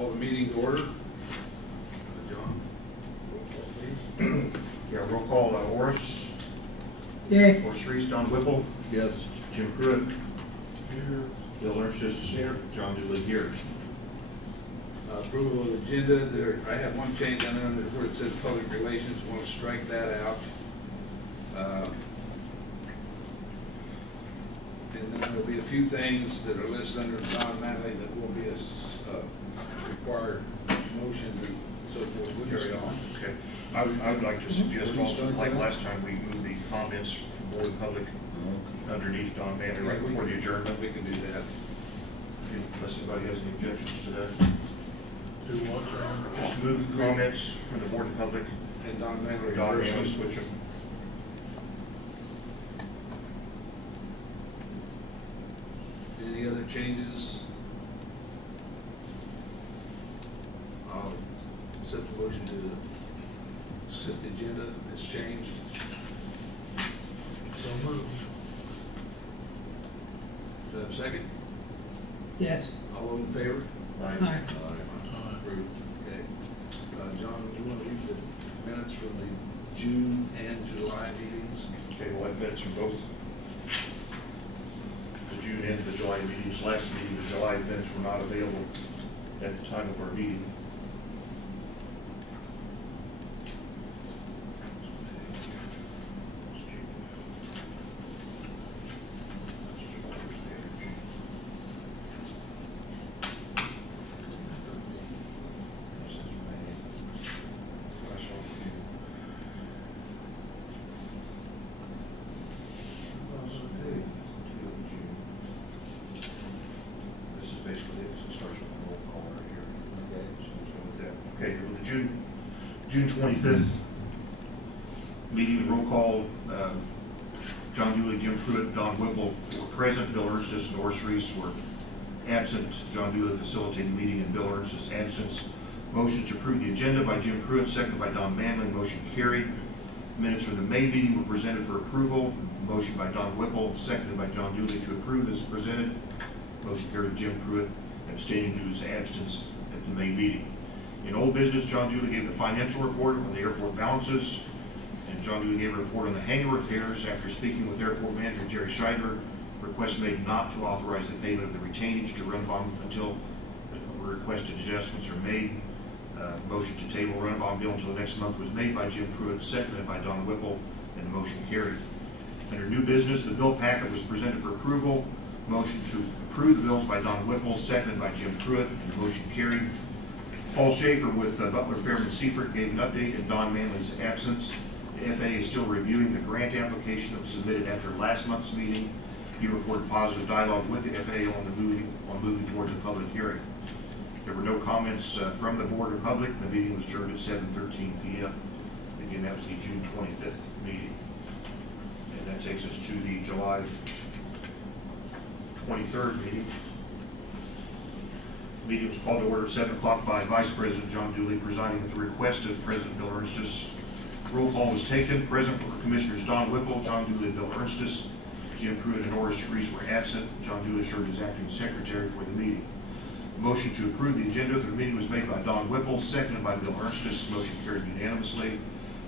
Call the meeting to order. John, roll call please. Yeah, roll call, Orris. Yay. Orris Reese, Don Whipple. Yes. Jim Pruitt. Here. Bill Ernstis. Here. John Dooley here. Approval of agenda. I have one change on there where it says public relations. Want to strike that out. And then there'll be a few things that are listed under Don Manley that will be a required motion and so forth. We'll carry on. Okay. I would like to suggest also, like last time, we move the comments from board and public underneath Don Manley right before the adjournment. We can do that. Unless anybody has any objections to that. Do what, John? Just move the comments from the board and public. And Don Manley. Don Manley, switch them. Any other changes? I'll accept the motion to accept the agenda as changed. So moved. Do I have a second? Yes. All those in favor? Aye. Approved. Okay. John, do you want to read the minutes from the June and July meetings? Okay, we'll have minutes from both the June and the July meetings. Last meeting, the July minutes were not available at the time of our meeting. Basically, it starts with a roll call right here. Okay. So let's go with that. Okay, with the June 25th meeting, the roll call, John Dooley, Jim Pruitt, Don Whipple were present. Bill Ernstis and Orris Reese were absent. John Dooley facilitated the meeting in Bill Ernstis' absence. Motions to approve the agenda by Jim Pruitt, seconded by Don Manley. Motion carried. Minutes from the May meeting were presented for approval. Motion by Don Whipple, seconded by John Dooley to approve as presented. Motion carried with Jim Pruitt abstaining due to his absence at the May meeting. In old business, John Dooley gave the financial report on the airport balances, and John Dooley gave a report on the hangar repairs. After speaking with airport manager Jerry Scheidler, request made not to authorize the payment of the retainage to Runbom until the requested adjustments are made. Motion to table Runbom bill until next month was made by Jim Pruitt, seconded by Don Whipple, and the motion carried. Under new business, the bill packet was presented for approval. Motion to approve the bills by Don Whipple, seconded by Jim Pruitt, and the motion carried. Paul Schaefer with Butler Fairman Seifert gave an update in Don Manley's absence. The FAA is still reviewing the grant application that was submitted after last month's meeting. He reported positive dialogue with the FAA on moving towards a public hearing. There were no comments from the board or public. The meeting was adjourned at 7:13 p.m. Again, that was the June 25th meeting. And that takes us to the July 23rd meeting. The meeting was called to order at 7 o'clock by Vice President John Dooley, presiding at the request of President Bill Ernstis. Roll call was taken. Present were Commissioners Don Whipple, John Dooley, Bill Ernstis. Jim Pruitt and Orris Reese were absent. John Dooley served as acting secretary for the meeting. The motion to approve the agenda for the meeting was made by Don Whipple, seconded by Bill Ernstis. Motion carried unanimously.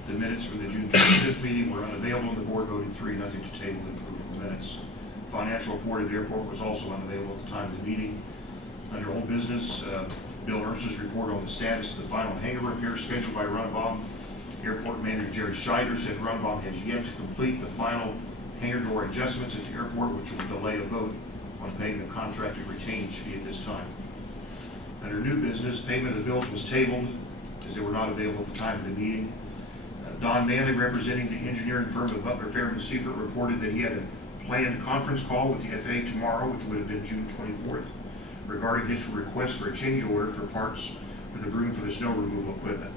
The minutes from the June 25th meeting were unavailable, and the board voted 3-0 to table the approval of the minutes. Financial report at the airport was also unavailable at the time of the meeting. Under old business, Bill Ernstis reported on the status of the final hangar repair scheduled by Runbom. Airport manager Jerry Scheidler said Runbom has yet to complete the final hangar door adjustments at the airport, which will delay a vote on paying the contracted retainage fee at this time. Under new business, payment of the bills was tabled as they were not available at the time of the meeting. Don Manley, representing the engineering firm of Butler Fairman Seifert, reported that he had a planned conference call with the FAA tomorrow, which would have been June 24th, regarding his request for a change order for parts for the broom for the snow removal equipment.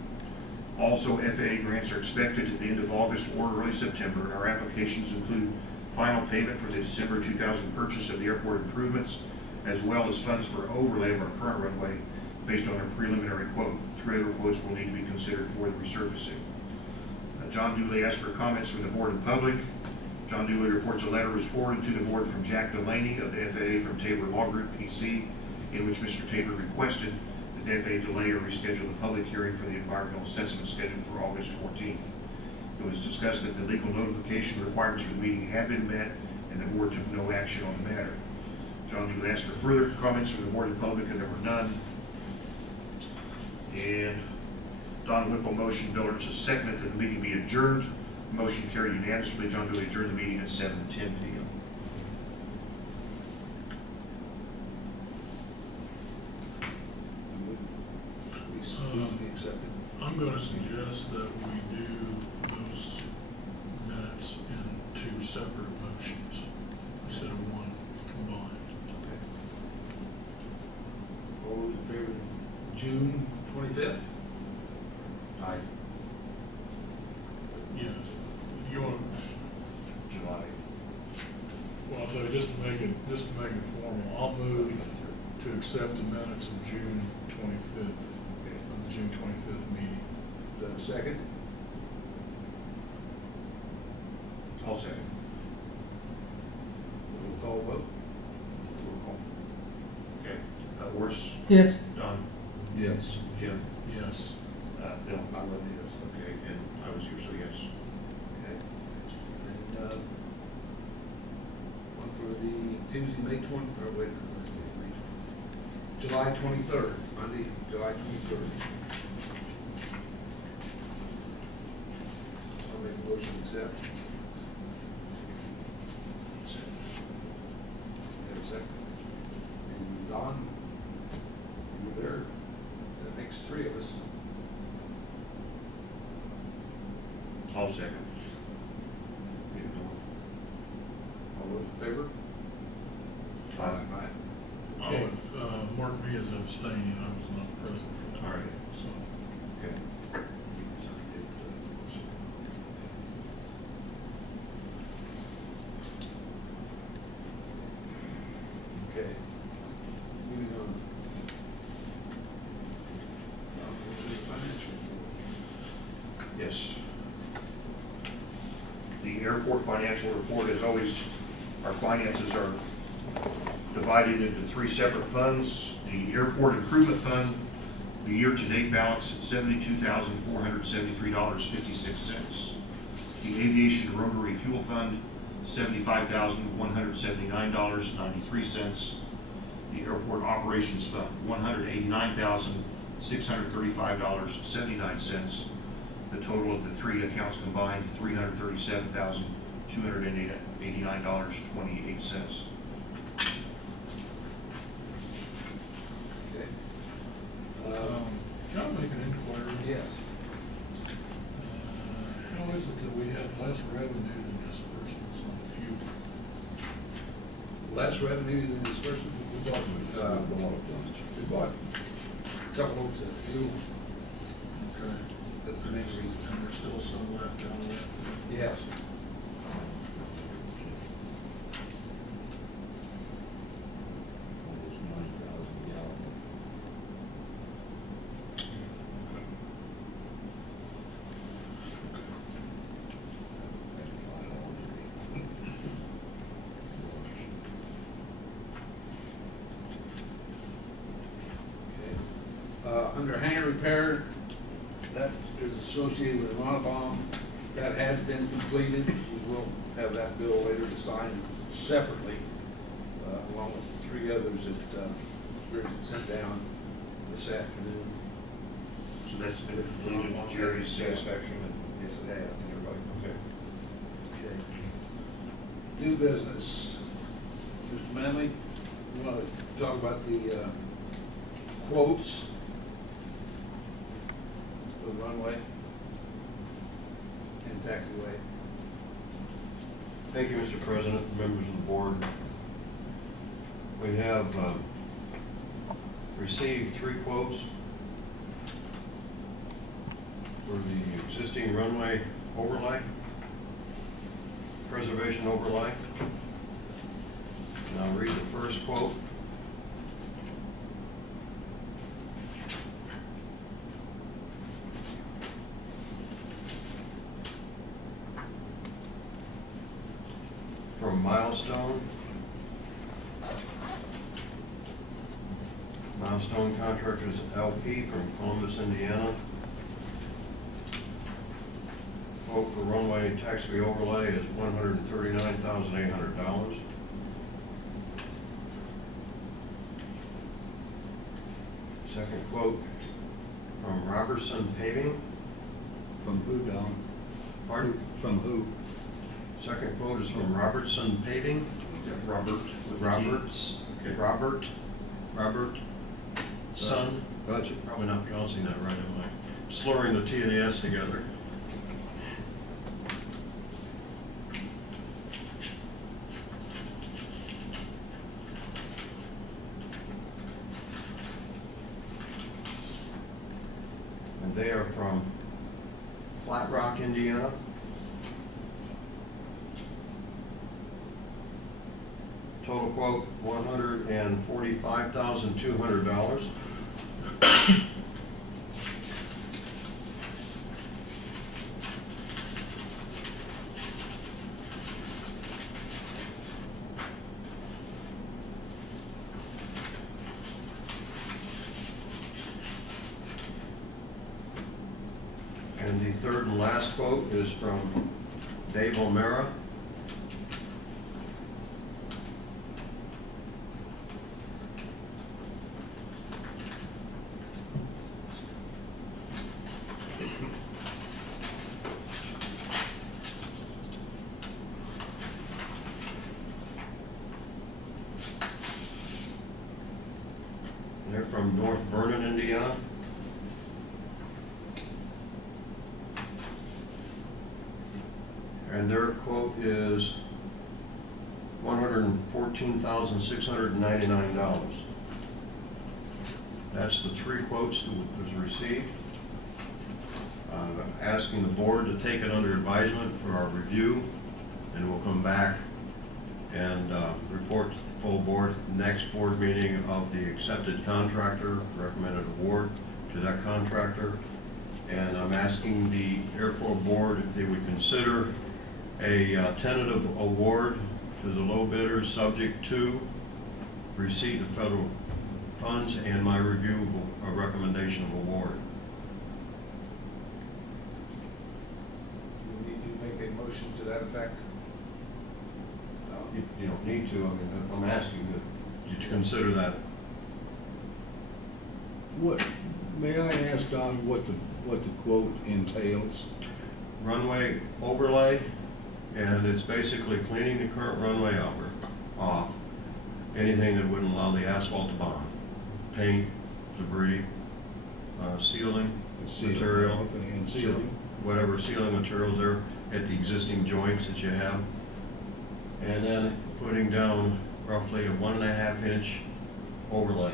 Also, FAA grants are expected at the end of August or early September, and our applications include final payment for the December 2000 purchase of the airport improvements, as well as funds for overlay of our current runway based on a preliminary quote. 3 other quotes will need to be considered for the resurfacing. John Dooley asked for comments from the board and public. John Dooley reports a letter was forwarded to the board from Jack Delaney of the FAA from Tabor Law Group, PC, in which Mr. Tabor requested that the FAA delay or reschedule the public hearing for the environmental assessment scheduled for August 14th. It was discussed that the legal notification requirements for the meeting had been met, and the board took no action on the matter. John Dooley asked for further comments from the board and public, and there were none. And Don Whipple motion, Bill Ernst seconded that the meeting be adjourned. Motion carried unanimously. John Dooley adjourned the meeting at 7:10 p.m. Be accepted. I'm gonna suggest that we do those minutes in two separate motions instead of one combined. Okay. All those in favor of June 25th? Aye. Yes. You want, July. well, so just to make it formal, I'll move to accept the minutes of June 25th, Okay. of the June 25th meeting. Is that a second? I'll second. Roll call vote? Roll call. Okay. Worse. Yes. Don. Yes. Jim. Yes. Bill. I vote yes. Okay, and I was here, so yes. Okay. And, one for the Tuesday, May 20, or wait, July 23rd, Monday, July 23rd. I'll make a motion to accept. Have a second. And Don, you were there, that makes three of us. I'll second. All those in favor? Aye. I would mark me as abstaining. I was not present for that. All right. So, Okay. Okay. Moving on. Financial report. Yes. The airport financial report, as always, our finances are divided into three separate funds. The airport improvement fund, the year-to-date balance at $72,473.56. The aviation rotary fuel fund, $75,179.93. The airport operations fund, $189,635.79. The total of the three accounts combined, $337,289.28. Okay. can I make an inquiry? Yes. How is it that we had less revenue than disbursements on the fuel? Less revenue than disbursement. We bought a couple loads of fuel. Okay. That's the main reason. And there's still some left out of that? Yes. Under hangar repair, that is associated with an Audit. That has been completed. We will have that bill later to sign separately, along with the three others that Bridget sent down this afternoon. So that's been completed on Jerry's satisfaction, and Yes, it has, everybody. okay. Okay. New business. Mr. Manley, you want to talk about the quotes for the runway and taxiway? Thank you, Mr. President, members of the board. We have received three quotes for the existing runway overlay, preservation overlay. And I'll read the first quote. From Milestone Stone Contractors LP from Columbus, Indiana. Quote for runway taxiway overlay is $139,800. Second quote from Robertson Paving. From who, Don? Pardon? From who? Second quote is from Robertson Paving. Robert's. Okay. Robert. Son. Gotcha. Probably not pronouncing that right, am I? Slurring the T and the S together. And they are from Flat Rock, Indiana. Total quote, $145,200. And the third and last quote is from Dave O'Mara. They're from North Vernon, Indiana. And their quote is $114,699. That's the three quotes that was received. Asking the board to take it under advisement for our review, and we'll come back and report to the full board at the next board meeting of the accepted contractor, recommended award to that contractor. And I'm asking the airport board if they would consider a tentative award to the low bidder, subject to receipt of federal funds and my review of a recommendation of award. You need to make a motion to that effect? You don't need to. I mean, I'm asking you to consider that. What, may I ask Don what the quote entails? Runway overlay, and it's basically cleaning the current runway off. Anything that wouldn't allow the asphalt to bond. Paint, debris, sealing material, Okay, and sealing. whatever sealing materials there at the existing joints that you have. And then putting down roughly a 1.5 inch overlay.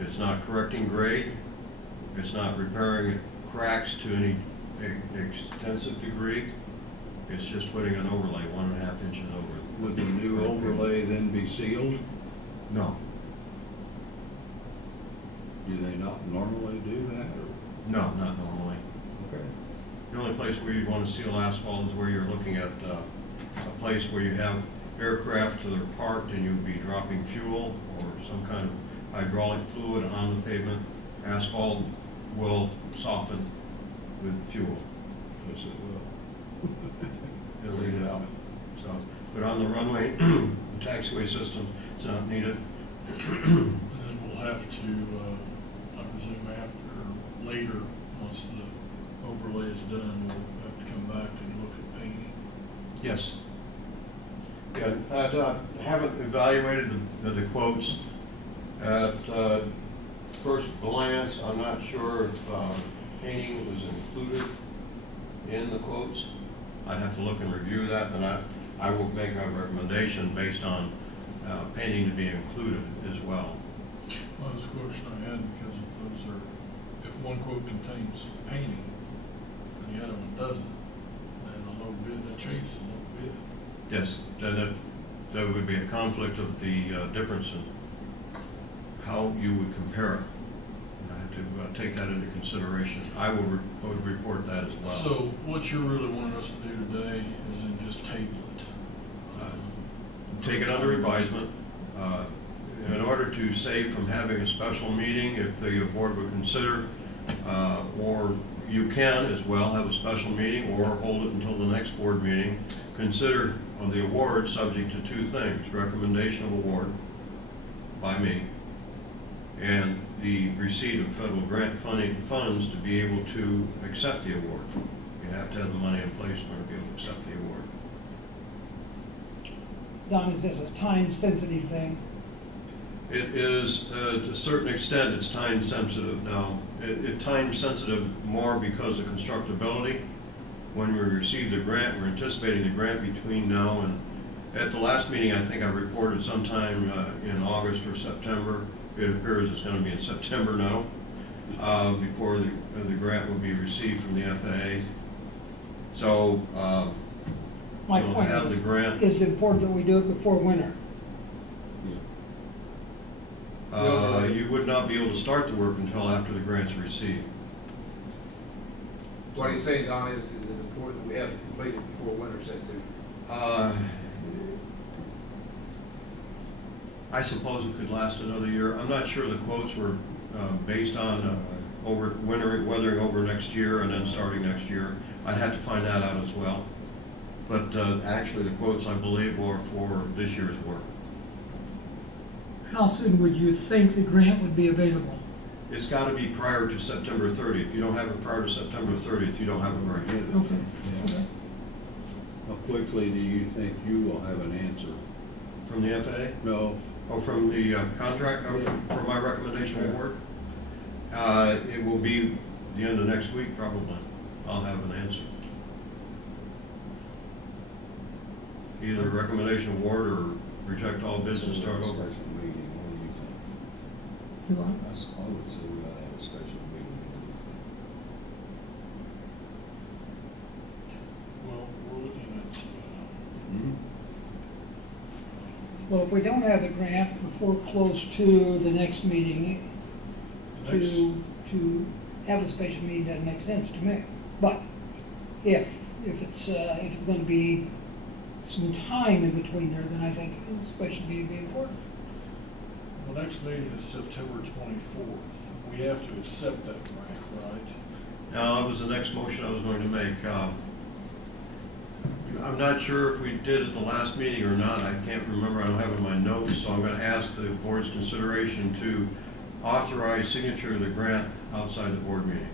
It's not correcting grade. It's not repairing cracks to any extensive degree. It's just putting an overlay 1.5 inches over. Would the new overlay then be sealed? No. Do they not normally do that? Or? No, not normally. Okay. The only place where you'd want to seal asphalt is where you're looking at a place where you have aircraft that are parked and you'd be dropping fuel or some kind of hydraulic fluid on the pavement. Asphalt will soften with fuel. Yes, it will. It'll lead it out. So, but on the runway, the taxiway system, it's not needed. And then we'll have to, I presume later, once the overlay is done, we'll have to come back and look at painting. Yes. Yeah, I haven't evaluated the quotes. At first glance, I'm not sure if painting was included in the quotes. I'd have to look and review that, and I will make a recommendation based on painting to be included as well. Well, that's a question I had, because those are, if one quote contains painting and the other one doesn't, then the low bid, that changes the low bid. Yes, then there would be a conflict of the difference in how you would compare it. And I have to take that into consideration. I would report that as well. So what you're really wanting us to do today is then just table it. Take it under advisement. in order to save from having a special meeting, if the board would consider, or you can as well have a special meeting or hold it until the next board meeting, consider the award subject to two things: recommendation of award by me and the receipt of federal grant funding funds to be able to accept the award. You have to have the money in place in order to be able to accept the award. Don, is this a time-sensitive thing? It is, to a certain extent, it's time sensitive now. It's time sensitive more because of constructability. When we receive the grant, we're anticipating the grant between now and, at the last meeting, I think I reported sometime in August or September. It appears it's going to be in September now, before the grant will be received from the FAA. So, My we'll point have the grant. is it important that we do it before winter? You would not be able to start the work until after the grant's received. What he's saying, Don, is it important that we have it completed before winter sets in? I suppose it could last another year. I'm not sure the quotes were based on weathering over next year and then starting next year. I'd have to find that out as well. But actually, the quotes, I believe, were for this year's work. How soon would you think the grant would be available? It's got to be prior to September 30th. If you don't have it prior to September 30th, you don't have a grant. Okay. Yeah. Okay. How quickly do you think you will have an answer? From the FAA? No, Oh, from the contract, from my recommendation award? It will be the end of next week, probably. I'll have an answer. Either recommendation award or reject all bids and start over. Special meeting, what do you think? You want? I would say we ought to have a special meeting. Well, we're looking at, Well, if we don't have the grant, if we're close to the next meeting, the next, to have a special meeting doesn't make sense to me. But if it's going to be some time in between there, then I think a special meeting would be important. the next meeting is September 24th. We have to accept that grant, right? Now, that was the next motion I was going to make. I'm not sure if we did at the last meeting or not. I can't remember. I don't have it in my notes, so I'm going to ask the board's consideration to authorize signature of the grant outside the board meeting.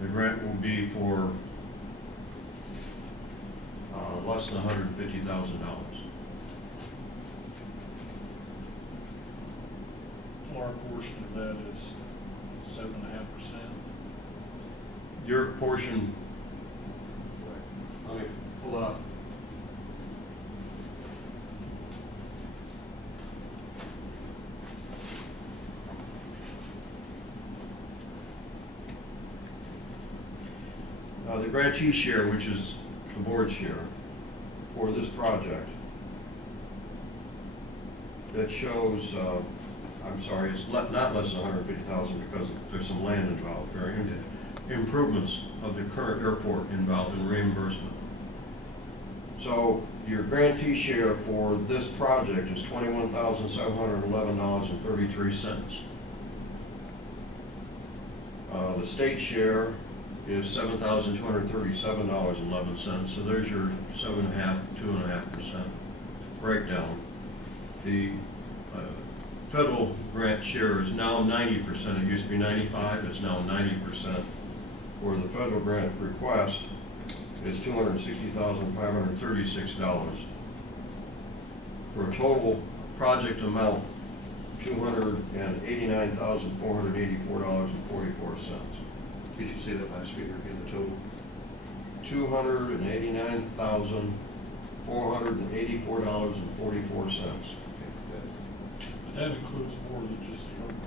The grant will be for less than $150,000. Our portion of that is 7.5%. Your portion, let me pull it up. The grantee share, which is the board share for this project, that shows, I'm sorry, it's not less than 150,000 because there's some land involved, very improvements of the current airport involved in reimbursement. So your grantee share for this project is $21,711.33. The state share is $7,237.11. So there's your 2.5% breakdown. The federal grant share is now 90%. It used to be 95. It's now 90%. Where the federal grant request is $260,536 for a total project amount $289,484.44. Could you say that last figure again, the total? $289,484.44. But that includes more than just the overlay.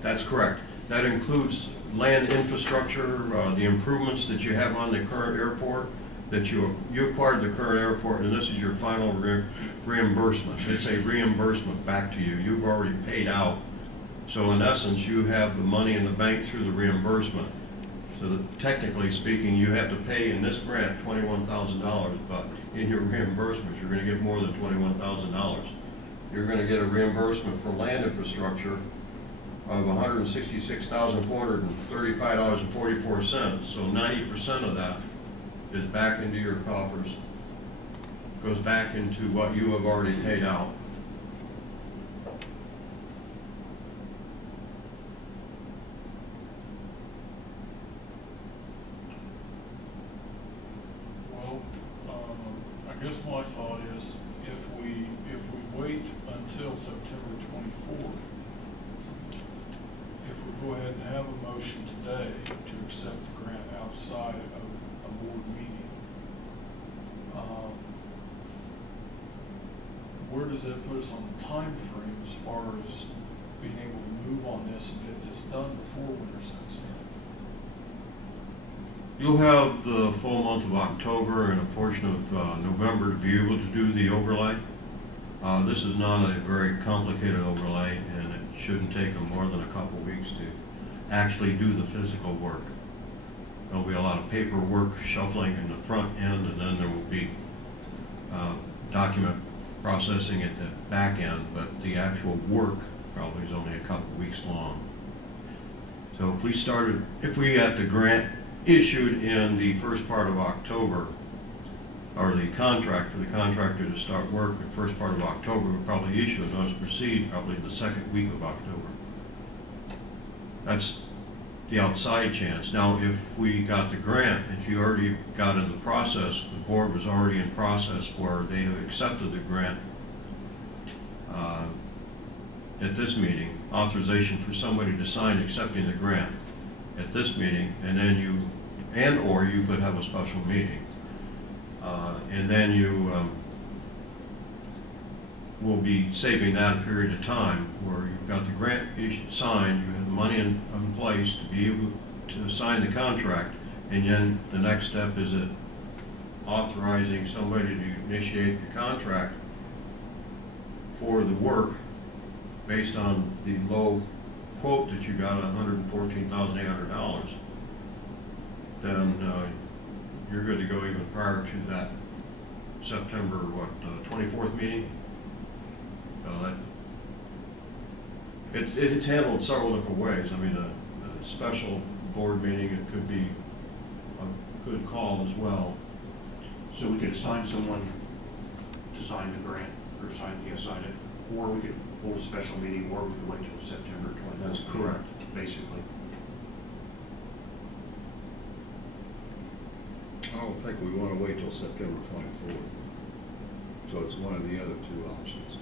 That's correct. That includes land infrastructure, the improvements that you have on the current airport, that you acquired the current airport, and this is your final reimbursement. It's a reimbursement back to you. You've already paid out. So in essence, you have the money in the bank through the reimbursement. So that technically speaking, you have to pay in this grant $21,000, but in your reimbursements, you're going to get more than $21,000. you're gonna get a reimbursement for land infrastructure of $160,435.44. So 90% of that is back into your coffers, goes back into what you have already paid out. Well, I guess my thought is if we wait until September 24th, if we go ahead and have a motion today to accept the grant outside of a board meeting, where does that put us on the time frame as far as being able to move on this and get this done before winter sets in? You'll have the full month of October and a portion of November to be able to do the overlay. This is not a very complicated overlay, and it shouldn't take them more than a couple weeks to actually do the physical work. There'll be a lot of paperwork shuffling in the front end, and then there will be document processing at the back end, but the actual work probably is only a couple weeks long. So if we got the grant issued in the first part of October, or the contract for the contractor to start work in the first part of October, we'll probably issue a notice to proceed probably in the second week of October. That's the outside chance. Now, if we got the grant, if you already got in the process, the board was already in process where they have accepted the grant at this meeting, authorization for somebody to sign accepting the grant at this meeting, and then or you could have a special meeting. And then you will be saving that a period of time where you've got the grant signed, you have the money in place to be able to sign the contract, and then the next step is authorizing somebody to initiate the contract for the work based on the low quote that you got, $114,800. Then you're good to go even prior to that September 24th meeting. It's handled several different ways. I mean, a special board meeting, it could be a good call as well. So we could assign someone to sign the grant, or sign it, or we could hold a special meeting, or we could wait till September 20th. That's correct. Basically. I don't think we want to wait till September 24th. So it's one of the other two options.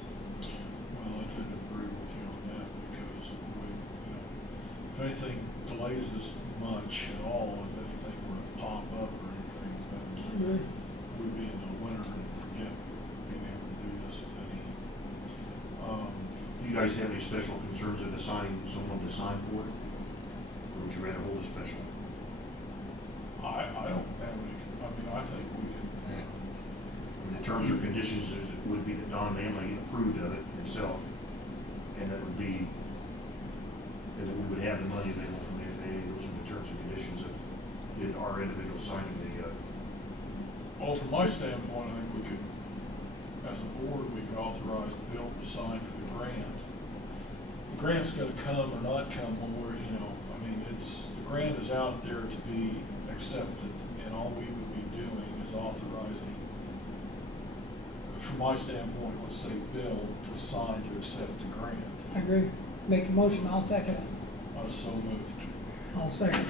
Well, I tend to agree with you on that because if anything delays this much at all, if anything were to pop up or anything, then we'd be in the winter and forget being able to do this if any. Do you guys have any special concerns of assigning someone to sign for it? Or would you rather hold a special? I don't have any, I think we could. And the terms or conditions would be that Don Manley approved of it himself, and that would be, and that we would have the money available from the FAA. Those are the terms and conditions of our individual signing the. Well, from my standpoint, I think we could, as a board, we could authorize Bill to sign for the grant. The grant's going to come or not come when we're, the grant is out there to be accepted, and all we would be doing is authorizing, from my standpoint, let's say Bill to sign to accept the grant. I agree. Make the motion, I'll second it. I was so moved. I'll second.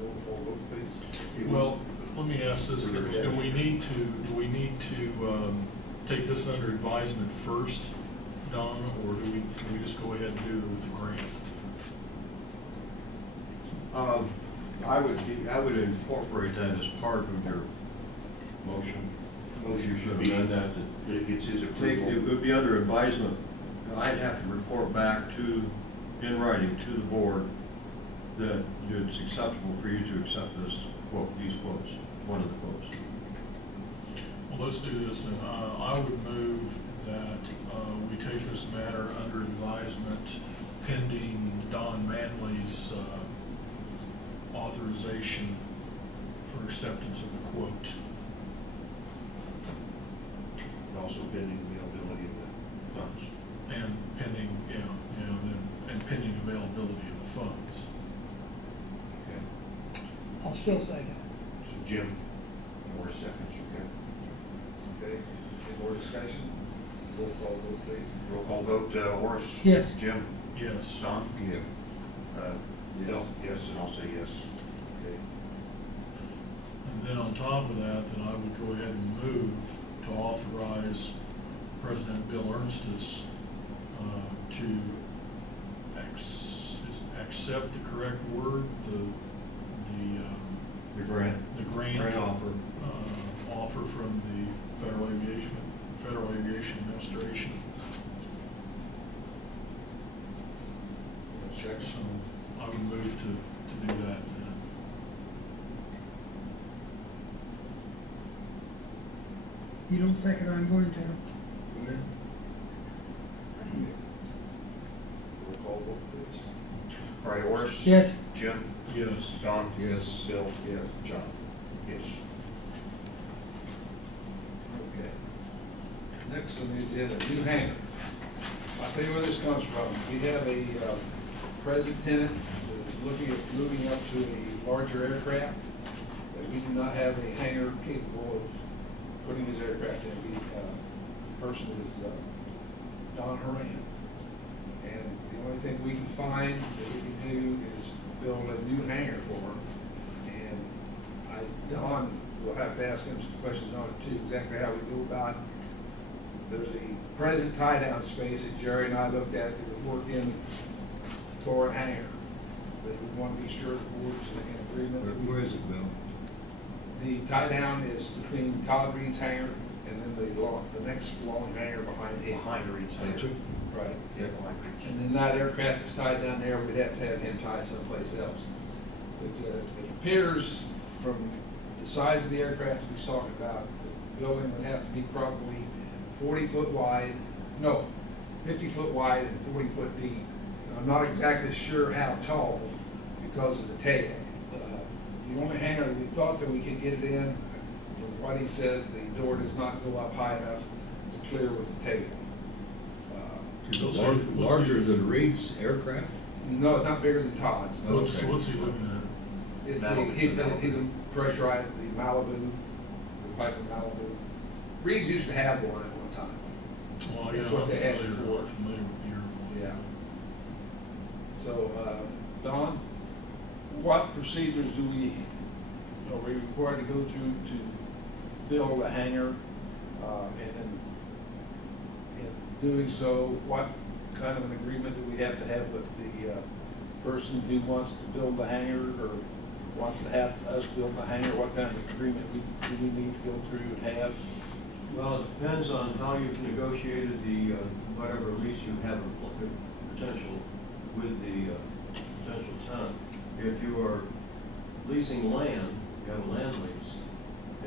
Roll call vote, please. Well, let me ask this, do we need to take this under advisement first, Don, or can we just go ahead and do it with the grant? I would incorporate that as part of your motion. Motion should be amend that that it gets his it approval. would be under advisement. I'd have to report back in writing to the board that it's acceptable for you to accept this quote, these quotes, one of the quotes. Well, let's do this, and I would move that we take this matter under advisement pending Don Manley's authorization for acceptance of the quote. also pending availability of the funds. And pending, and pending availability of the funds. Okay. I'll still second. So Jim, more seconds, okay? Okay, any more discussion? Roll call vote, please. Roll call vote, Horace? Yes. Jim? Yes. Don? Yeah. Bill? Yes, and I'll say yes. Okay. And then on top of that, then I would go ahead and move to authorize President Bill Ernstis to accept the correct word, The grant. the grant Grant offer. offer from the Federal Aviation Administration. Second. So I would move to do that then. You don't second, I'm going to. Go ahead. Roll call vote, please. All right, Horace? Yes. Jim? Yes. Don? Yes. Bill? Yes. John? Yes. Okay. Next on the agenda, new hangar. I'll tell you where this comes from. We have a present tenant that is looking at moving up to a larger aircraft, that we do not have a hangar capable of putting his aircraft in. The person is Don Horan. And the only thing we can find that we can do is build a new hangar for him. And Don, we'll have to ask him some questions on it too, exactly how we go about it. There's a present tie-down space that Jerry and I looked at that would work in for a hangar. But we want to be sure the board's in agreement. Where is it, Bill? The tie-down is between Todd Reed's hangar and then the next long hangar behind him. Behind Reed's hangar. That's it? Right. Yeah. Behind Reed's. And then that aircraft that's tied down there, we'd have to have him tie someplace else. But it appears from the size of the aircraft he's talking about, the building would have to be probably 40 foot wide, no, 50 foot wide and 40 foot deep. And I'm not exactly sure how tall because of the tail. The only hangar that we thought that we could get it in, from what he says, the door does not go up high enough to clear with the tail. Is it larger than Reed's aircraft? No, it's not bigger than Todd's. What's Okay. he looking at? It's Malibu. he's a pressurized, the Malibu, the Piper Malibu. Reed's used to have one at one time. Well, That's yeah, what they had I'm before. familiar with the airport. Yeah. So, Don, what procedures are we required to go through to build a hangar? And in doing so, what kind of an agreement do we have to have with the person who wants to build the hangar or wants to have us build the hangar? What kind of agreement do we need to go through and have? Well, it depends on how you've negotiated the, whatever lease you have in potential with the potential tenant. If you are leasing land, you have a land lease,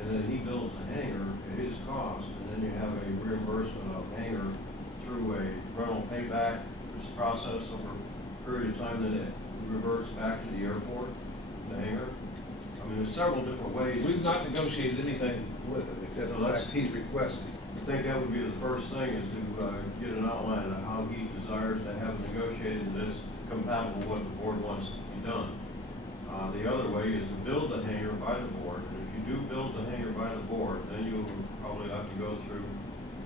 and then he builds a hangar at his cost, and then you have a reimbursement of hangar through a rental payback process over a period of time, then it reverts back to the airport, the hangar. I mean, there's several different ways. We've not negotiated anything with him, except the fact he's requesting. I think that would be the first thing, is to get an outline of how he desires to have negotiated this compatible with what the board wants to be done. The other way is to build the hangar by the board, and if you do build the hangar by the board, then you'll probably have to go through,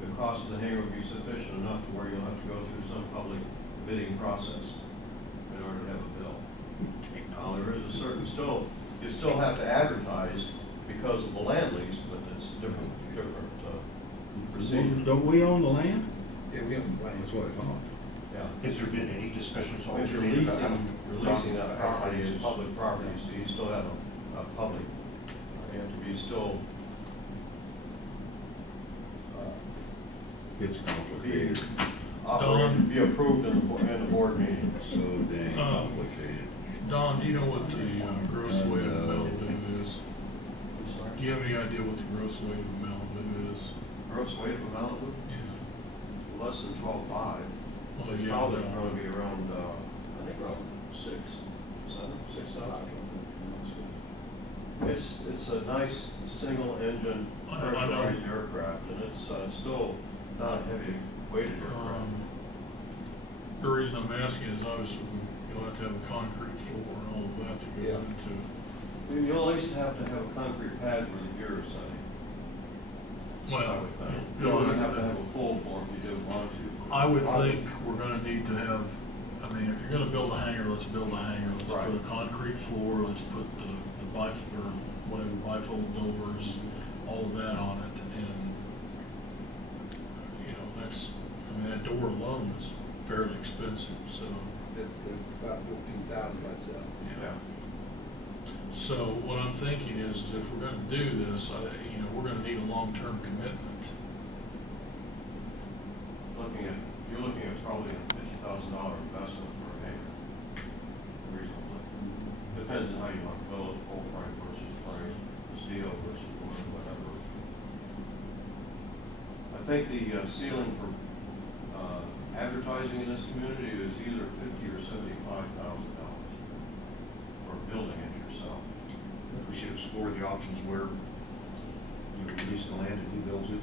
the cost of the hangar would be sufficient enough to where you'll have to go through some public bidding process in order to have a bill. There is a certain, you still have to advertise because of the land lease, but it's different procedure. Don't we own the land? Yeah, we haven't planned. That's what I thought. Yeah. Has there been any discussions on But you're leasing that property as public property, so you still have a public, you have to be still, It's be complicated. operated, be approved in the board meeting. So dang complicated. Don, do you know what the gross weight of a Malibu is? Do you have any idea what the gross weight of a Malibu is? Gross weight of a Malibu, Yeah. less than 12.5. Well, It's yeah, probably no. going to be around, I think around 6, 7, 6 ton. It's a nice single-engine I know. pressurized aircraft, and it's still not a heavy weighted aircraft. The reason I'm asking is obviously you'll have to have a concrete floor and all of that that goes Yeah. into. You'll at least have to have a concrete pad where the gear is sitting. Well, You'll have to have a full form if you didn't want to. I would think we're gonna need to have, I mean, if you're gonna build a hangar, let's build a hangar. Let's Right. put a concrete floor, let's put the or whatever, bifold doors, all of that on it. And, you know, that's, I mean, that door alone is fairly expensive, so. It's about 14,000 by itself. Yeah. So what I'm thinking is if we're gonna do this, you know, we're gonna need a long-term commitment. You're looking at probably a $50,000 investment for a hangar. Reasonably. Depends on how you want to build it, full frame versus frame, steel versus wood, whatever. I think the ceiling for advertising in this community is either $50,000 or $75,000 for building it yourself. We should explore the options where you release the land and he builds it.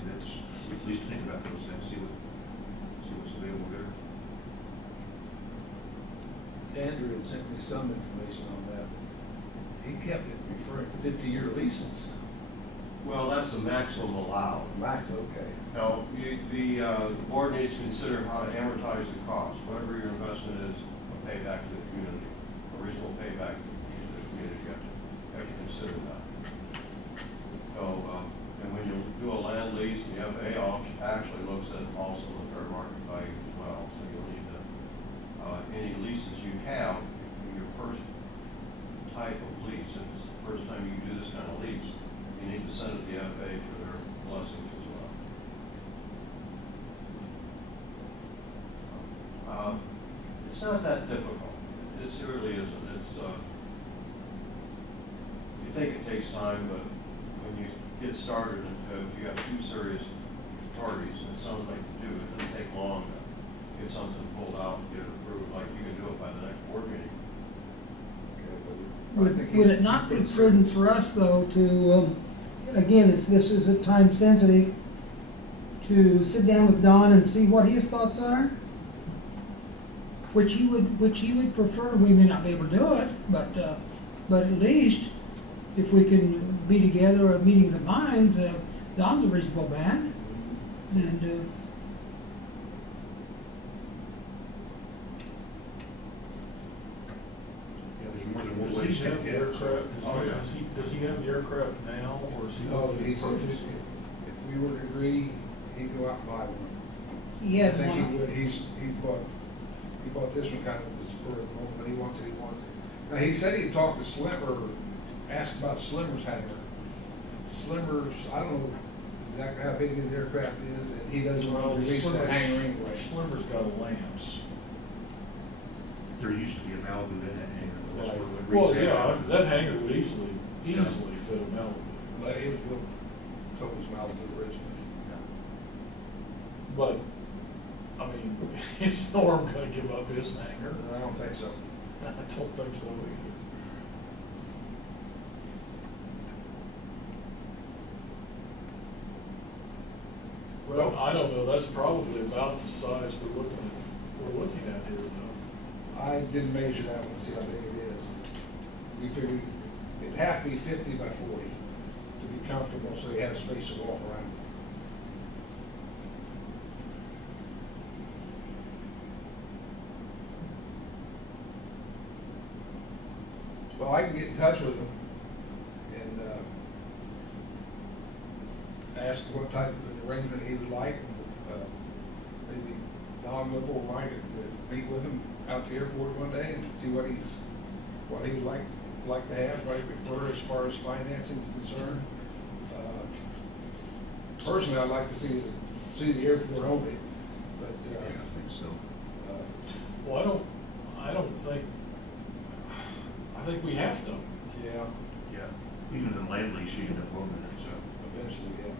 And that's, at least think about those things, see what's available there. Andrew had sent me some information on that. He kept it referring to 50-year leases. Well, that's the maximum allowed. Max, okay. Now, the board needs to consider how to amortize the cost. Whatever your investment is, a payback to the community, a reasonable payback to the community. You have to consider that. So, and when you do a land lease, the FAA actually looks at also the fair market value as well. So you'll need to, any leases you have, your first type of lease, if it's the first time you do this kind of lease, you need to send it to the FAA for their blessings as well. It's not that difficult. It really isn't. It's, you think it takes time, but when you get started, if you have two serious parties, and it sounds like you do, it doesn't take long to get something pulled out and get it approved, like you can do it by the next board meeting. Would it not be prudent for us, though, to, again, if this is a time sensitive, to sit down with Don and see what his thoughts are? Which he would prefer. We may not be able to do it, but at least if we can be together, a meeting of the minds, Don's a reasonable man, and There's more than one Does way to he skin have the cat. aircraft, Oh, yeah. does he have the aircraft now, or is he? No, he said if we were to agree, he'd go out and buy one. he I has think he one. would. He bought this one kind of at the spur of the moment, but he wants it. Now, he said he talked to Slimmer, asked about Slimmer's hangar. Slimmer's, I don't know exactly how big his aircraft is, and he doesn't want to release the hangar anyway. Slimmer's got a Lance. There used to be a Malibu in that hangar, but that's where the Well, Greens yeah, had. that hangar would easily fit a Malibu. But it was built Coco's Malibu originally. But, I mean, is Norm gonna give up his hangar? I don't think so. I don't think so either. Well, I don't know, that's probably about the size we're looking at here, though. I didn't measure that one, see how big it is. We figured it'd have to be 50 by 40 to be comfortable, so you have space to walk around. Well, I can get in touch with him and ask what type of an arrangement he would like. Maybe Don Whipple would like to meet with him out to the airport one day and see what he would like to have, what he prefer as far as financing is concerned. Personally, I'd like to see the airport own it, but Yeah, I think so. Well, I think we have to. yeah, Yeah, even in land lease, you end up owning it, so. eventually, yeah.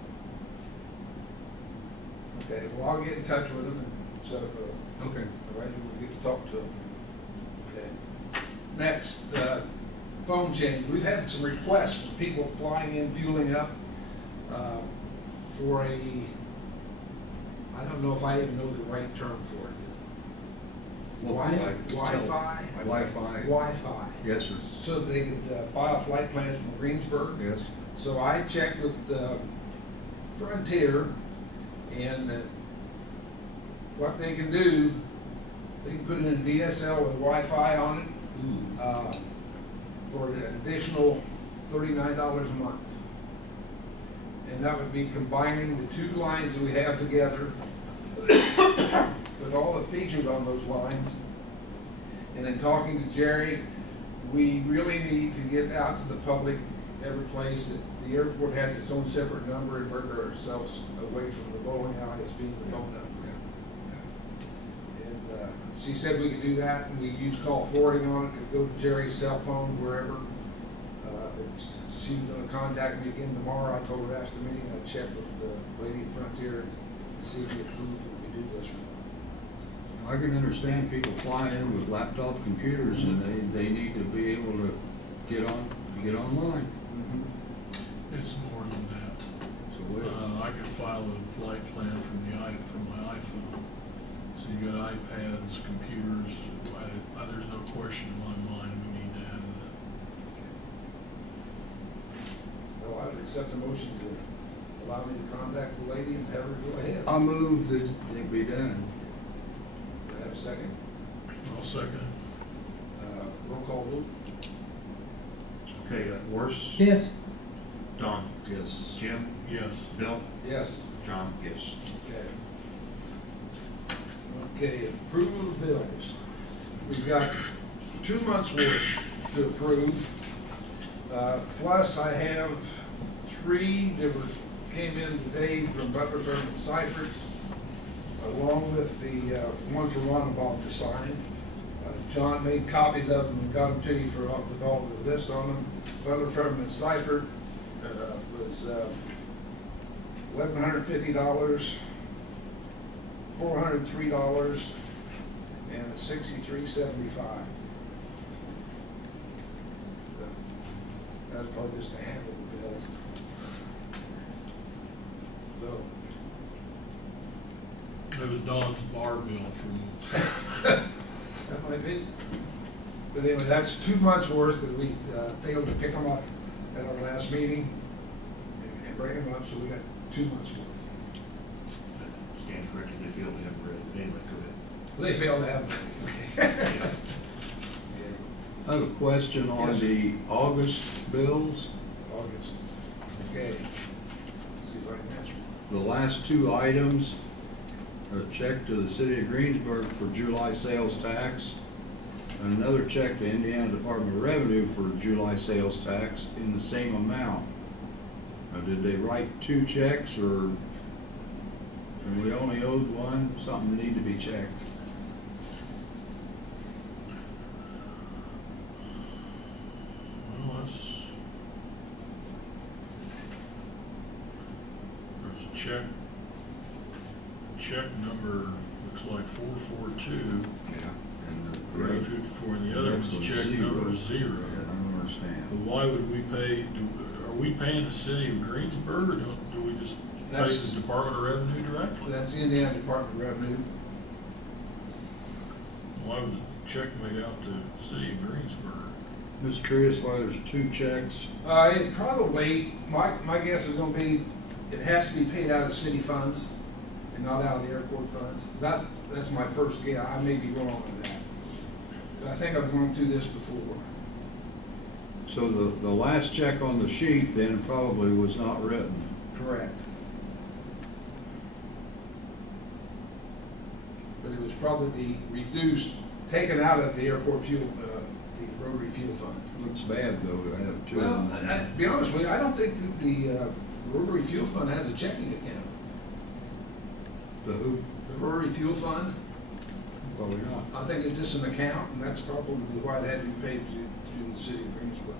Okay, well, I'll get in touch with him and set up a Okay. arrangement, we'll get to talk to him. Okay. Next, phone change. We've had some requests from people flying in, fueling up, for a, I don't know if I even know the right term for it. Wi-Fi? Wi-Fi. Yes, sir. So they could file flight plans from Greensburg. Yes. So I checked with Frontier, and what they can do, they can put in a DSL with Wi-Fi on it for an additional $39 a month. And that would be combining the two lines that we have together with all the features on those lines. And then talking to Jerry, we really need to get out to the public every place that the airport has its own separate number and work ourselves away from the bowling alley as being the phone number. And she said we could do that, and we use call forwarding on it, could go to Jerry's cell phone wherever. She was going to contact me again tomorrow. I told her after the meeting I'd check with the lady at Frontier and see if he approved that we do this or not. I can understand people flying in with laptop computers, and they need to be able to get online. It's more than that. So I could file a flight plan from my iPhone. So you got iPads, computers. There's no question in my mind we need to have that. Well, I would accept a motion to allow me to contact the lady and have her go ahead. I move that it be done. Do I have a second? I'll second. Roll call vote. Okay, Horace? Yes. Don? Yes. Jim? Yes. Bill? Yes. John? Yes. Okay. Okay, approval of bills. We've got 2 months worth to approve. Plus I have 3 that came in today from Butler, Fairman, and Seifert, along with the one for Ron Bob to sign. John made copies of them and got them to you with all the lists on them. Butler, Fairman, and Seifert was $1,150, $403, and $63.75. That's probably just a handful of bills. So. It was Don's bar bill from. That might be. But anyway, that's 2 months worth that we failed to pick them up at our last meeting and bring them up, so we got 2 months worth. Stand corrected, they feel they haven't read it. Anyway, go ahead. They failed to have I have a question on Yes, the August bills. August. Okay. Let's see if I can answer. The last 2 items, a check to the city of Greensburg for July sales tax, and another check to Indiana Department of Revenue for July sales tax in the same amount. Now, did they write 2 checks, or and we only owed one? Something need to be checked. Well, there's check number looks like 442. Yeah. And the Right, 54, and the other next one's one's check number 0. Yeah, I don't But understand. why would we pay, are we paying the city of Greensburg, or do we just pay That's- the Department of Revenue directly? That's the Indiana Department of Revenue. Why was the check made out to the city of Greensburg? Just curious why there's 2 checks. It probably, my guess is gonna be, it has to be paid out of city funds and not out of the airport funds. That's my first guess. I may be wrong on that. But I think I've gone through this before. So the last check on the sheet then probably was not written. Correct. But it was probably reduced, taken out of the airport fuel, the rotary fuel fund. Looks bad though to have 2 Well, of them. to be honest with you, I don't think that the rotary fuel fund has a checking account. The who? The rotary fuel fund, Probably not. I think it's just an account, and that's probably why it had to be paid through the city of Greensburg.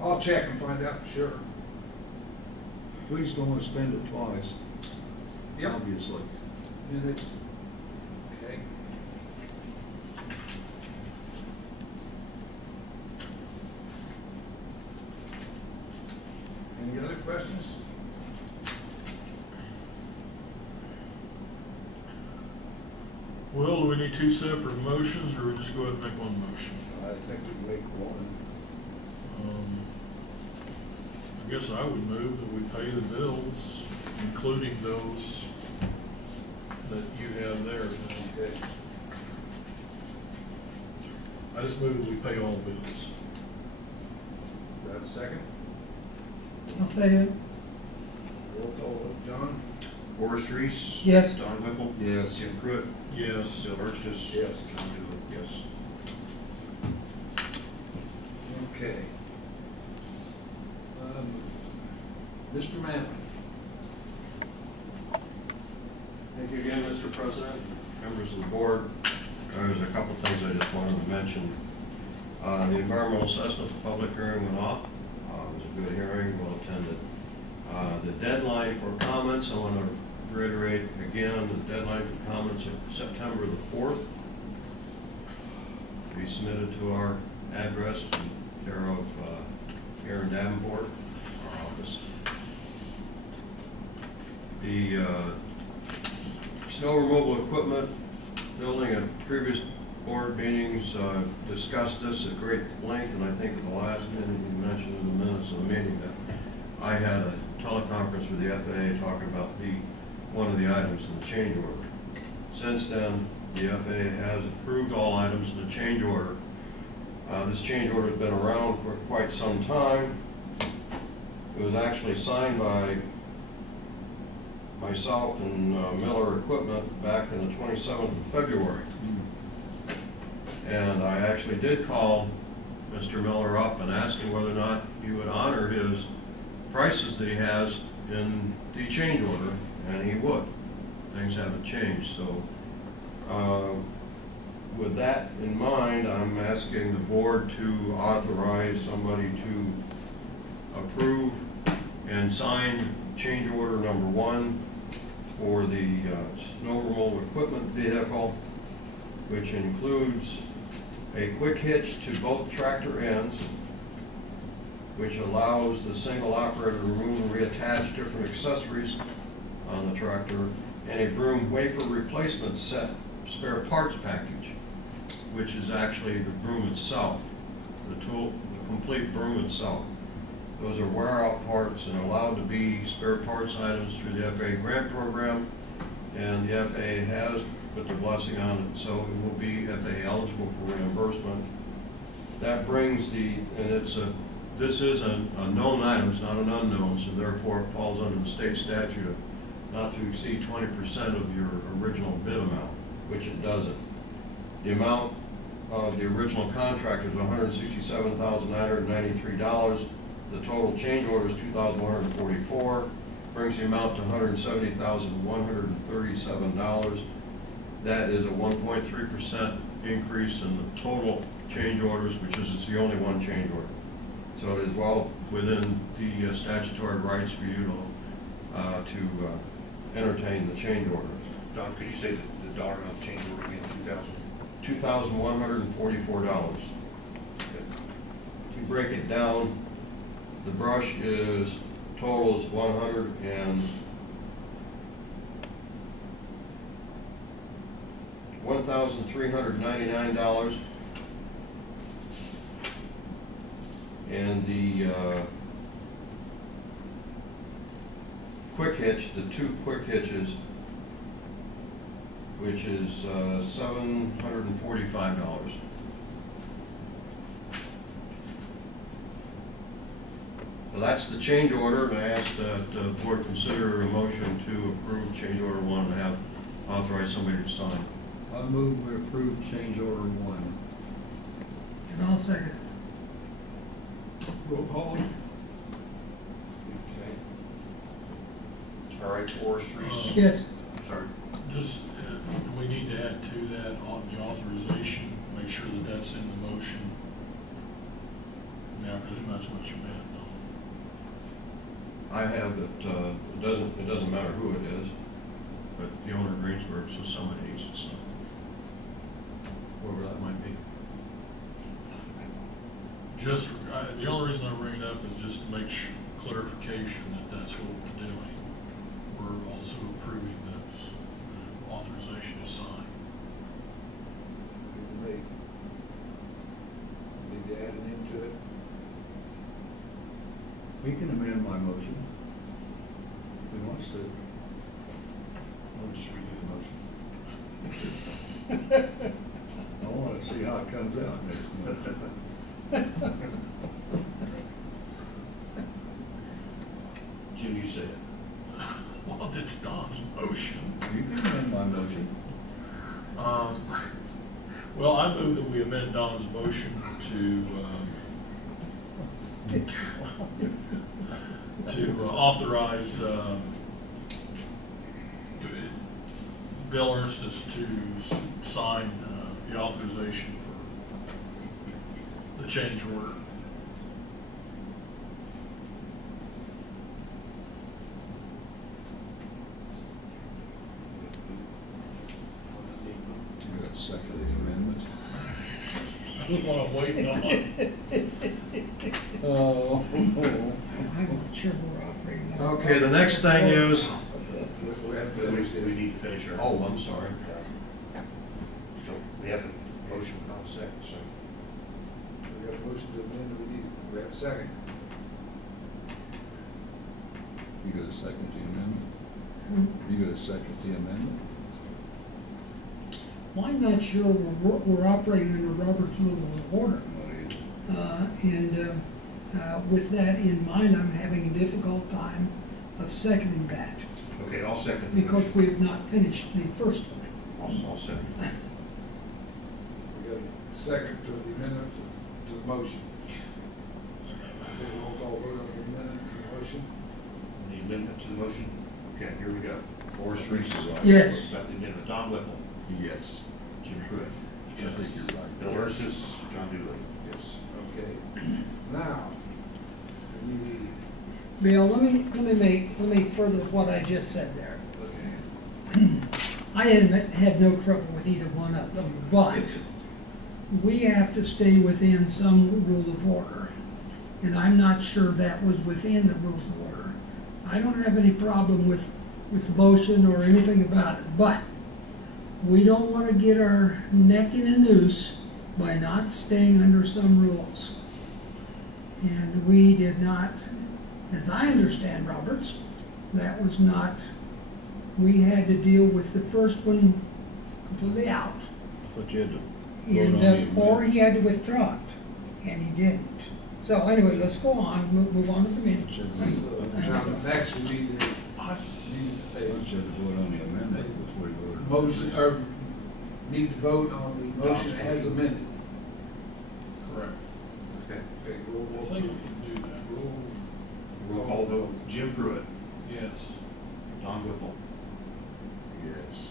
I'll check and find out for sure. Please don't want to spend it twice, Yep. obviously. And it, okay. Well, do we need two separate motions, or we just go ahead and make one motion? I think we can make one. I guess I would move that we pay the bills, including those that you have there. Okay. I just move that we pay all bills. Do I have a second? I'll say it. Roll call, John? Horace Reese. Yes. Don Whipple. Yes. Jim Pruitt. Yes. Bill Ernst. Yes. John Dooley. Yes. Okay. Mr. Manley? Thank you again, Mr. President, members of the board. There's a couple things I just wanted to mention. The environmental assessment, the public hearing went off. It was a good hearing, well attended. The deadline for comments, I want to reiterate again, the deadline for comments is September the 4th. To be submitted to our address, care of Aaron Davenport, our office. The snow removal equipment building, at previous board meetings discussed this at great length, and I think at the last minute you mentioned in the minutes of the meeting that I had a teleconference with the FAA talking about one of the items in the change order. Since then, the FAA has approved all items in the change order. This change order has been around for quite some time. It was actually signed by myself and Miller Equipment back in the 27th of February. And I actually did call Mr. Miller up and ask him whether or not he would honor his prices that he has in the change order, and he would. Things haven't changed, so with that in mind, I'm asking the board to authorize somebody to approve and sign change order number 1 for the snow removal equipment vehicle, which includes a quick hitch to both tractor ends, which allows the single operator to remove and reattach different accessories on the tractor, and a broom wafer replacement set spare parts package, which is actually the broom itself, the complete broom itself. Those are wear-out parts and allowed to be spare parts items through the FAA grant program, and the FAA has put their blessing on it, so it will be FAA eligible for reimbursement. That brings this is a known item, it's not an unknown, so therefore it falls under the state statute of not to exceed 20% of your original bid amount, which it doesn't. The amount of the original contract is $167,993. The total change order is $2,144, brings the amount to $170,137. That is a 1.3% increase in the total change orders, which is it's the only one change order. So it is well within the statutory rights for you to entertain the change order. Don, could you say the dollar amount change order again? $2,144. If you break it down, the brush totals $1,399, and the quick hitch, the 2 quick hitches, which is $745. So that's the change order, and I ask that the board consider a motion to approve change order 1 and have authorize somebody to sign. I move we approve change order 1. And I'll second. Roll call. Okay. All right, Horace Reese. Yes. I'm sorry. Just, we need to add to that on the authorization, make sure that that's in the motion. Now, I presume that's what you meant, no? I have it, it doesn't matter who it is, but the owner of Greensburg, so somebody needs to sign. Whoever that might be. Just, the only reason I bring it up is just to make clarification that that's what we're doing. We're also approving this authorization to sign. He can amend my motion. If he wants to. I'll just redo the motion. I wanna see how it comes out next month. Jim, you say it. Well, it's Don's motion. You can amend my motion. Well, I move that we amend Don's motion to authorize Bill Ernstis to sign the authorization for the change order. You got a second the amendment? That's what I'm waiting on. Oh. I'm not sure we're operating that. Okay, the next thing is, We have to finish We it. need to finish our. oh, I'm sorry. So we have a motion, not a second, so. We got a motion to amend, we have a second. You got a second the amendment? You got a second the amendment? Well, I'm not sure we're operating under Robert's Rule of Order. With that in mind, I'm having a difficult time of seconding that, Okay, I'll second the because motion. we have not finished the first one. I'll second. We got a second to the amendment to the motion. Okay, roll call vote on the amendment to the motion. The amendment to the motion? Okay, here we go. Horace Reese. Yes. Got the amendment. Don Whipple. Yes. Jim Pruitt. I think you're right. Bill Ernstis. John Dooley. Yes. Okay, now, we need, Bill, let me further what I just said there. okay, I had no trouble with either one of them, but we have to stay within some rule of order. And I'm not sure that was within the rules of order. I don't have any problem with the motion or anything about it, but we don't want to get our neck in a noose by not staying under some rules. And we did not, as I understand Roberts, that was not, we had to deal with the first one completely out. I thought you had to vote on And, the amendment. or he had to withdraw it, and he didn't. So anyway, let's go on, move on to the minutes. so now, next we need I thought you had to vote on the amendment before you voted. a motion, or need to vote on the motion as amended. Correct. Okay, roll I think we can do that. Roll call vote. Jim Pruitt. Yes. Don Whipple. Yes.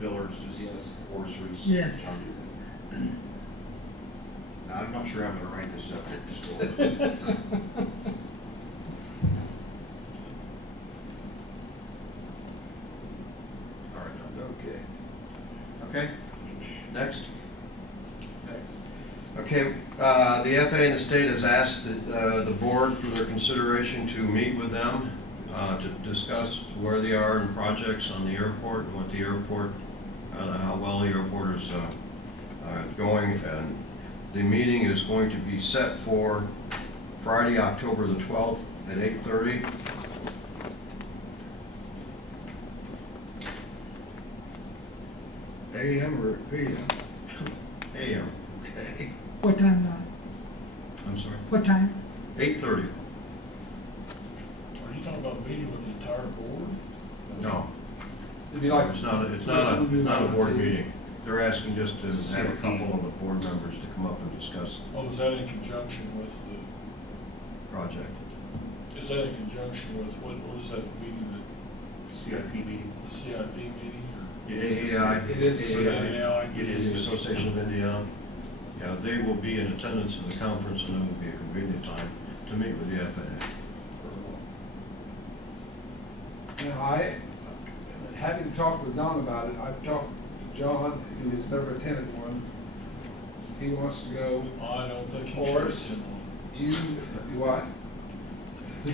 Bill Ernstis. Yes. Horace Reese. Yes. John Dooley. Now, I'm not sure I'm gonna write this up, just go. All right, Okay, okay, next. next. Okay, the FAA and the state has asked the board for their consideration to meet with them to discuss where they are in projects on the airport and what the airport, how well the airport is going. And the meeting is going to be set for Friday, October the 12th at 8:30. AM or PM? a.m. Okay. What time, Don? I'm sorry, What time? 8:30. Are you talking about meeting with the entire board? No, It'd be like, it's not a board meeting. They're asking just to have a couple of the board members to come up and discuss Oh, is that in conjunction with the, the project. is that in conjunction with, what is that meeting, CIP meeting. the CIP meeting or? AAI. It is. AAI. It is the Association of Indiana. Yeah, they will be in attendance at the conference, and it will be a convenient time to meet with the FAA. now having talked with Don about it, I've talked to John, who has never attended one. He wants to go. I don't think he Or- should send one. You, what? I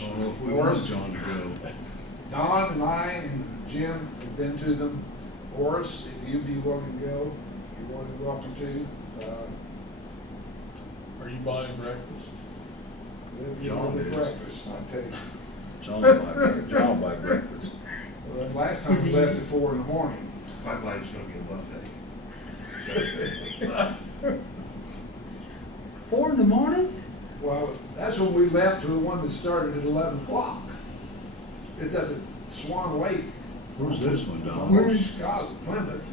don't know if we want John to go. Don and I and Jim have been to them. Horace, if you'd be willing to go, you're more than welcome to. Are you buying breakfast? John Good is. breakfast, I tell you. John by breakfast. Well, last time we left at 4 in the morning. If I bite, it's gonna be a buffet. So, 4 in the morning? Well, that's when we left for the one that started at 11 o'clock. It's up at Swan Lake. Where's this one, It's Don? almost Chicago, Plymouth.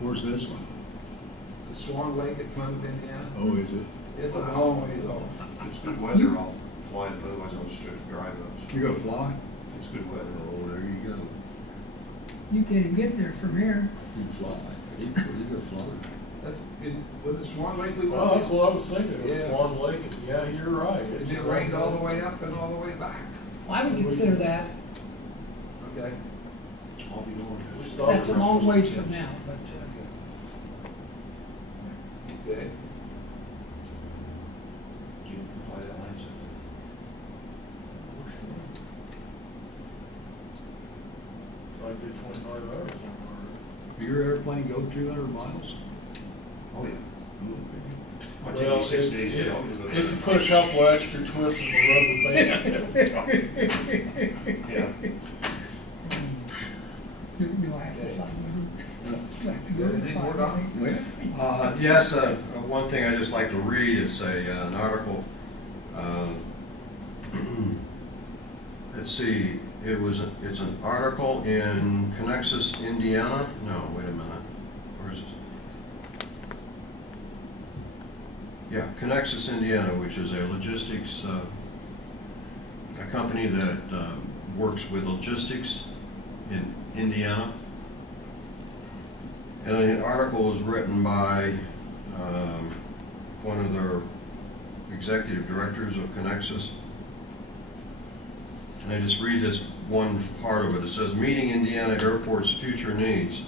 Where's this one? The Swan Lake at Plymouth, Indiana. Oh, is it? It's a long ways off. if it's good weather, I'll fly it, otherwise I'll just drive those. You gonna fly? If it's good weather. Oh, there you go. You can't get there from here. You can fly. You go fly. Was it Swan Lake we went Well, to? that's what I was thinking, it was Yeah. Swan Lake, and yeah, you're right. It rained all the way up and all the way back. I would consider that, Okay. I'll be going. We started that's a long ways from now, but, Okay. You can fly that line, so. I did 25 hours on Your airplane go 200 miles? Oh, yeah. Oh, Might it. take me 6 days to get home. If you put a couple extra twists in the rubber band. Yeah. do I have to fly with him? Do I have to go to Anything more, fly Don? with him? Yes, one thing I'd just like to read is an article. Let's see, it's an article in Connexus, Indiana. No, wait a minute. Where is this? Yeah, Connexus, Indiana, which is a logistics, a company that works with logistics in Indiana. And an article was written by one of their executive directors of Connexus. And I just read this one part of it. It says, meeting Indiana airport's future needs.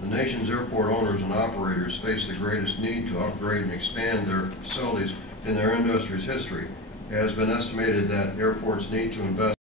The nation's airport owners and operators face the greatest need to upgrade and expand their facilities in their industry's history. It has been estimated that airports need to invest